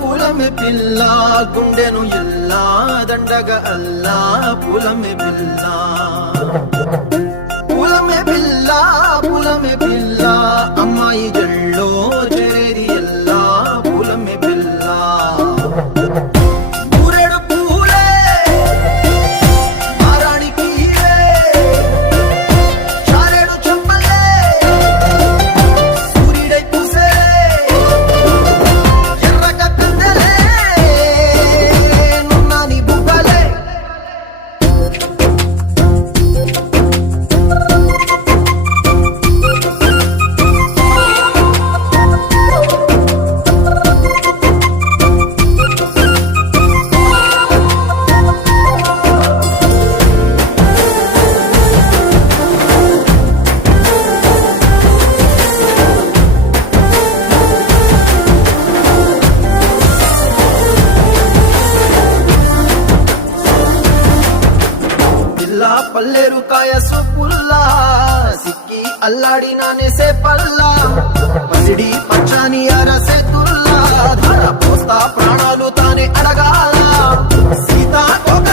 పూలమే పిల్ల గుండెను ఇల్లా దండగ అల్లా పూలమే పిల్ల పూలమే పిల్ల అమ్మాయి జల్లో చేరేది ఎల్లా పూలమే పిల్ల ఊరేడు పూలే మారాడికి చారేడు చెప్పలే సూర్యుడై పూసే ఎర్రగ కందలే నున్నాని బుగ్గలే పల్లేరు కాయ సొప్పుల్లా సిక్కి అల్లాడి నానేసే పల్లా పసిడి పచ్చని అరసే తుల్లా ధర పోస్తా ప్రాణాలు తానే అడగాల సీతాకోక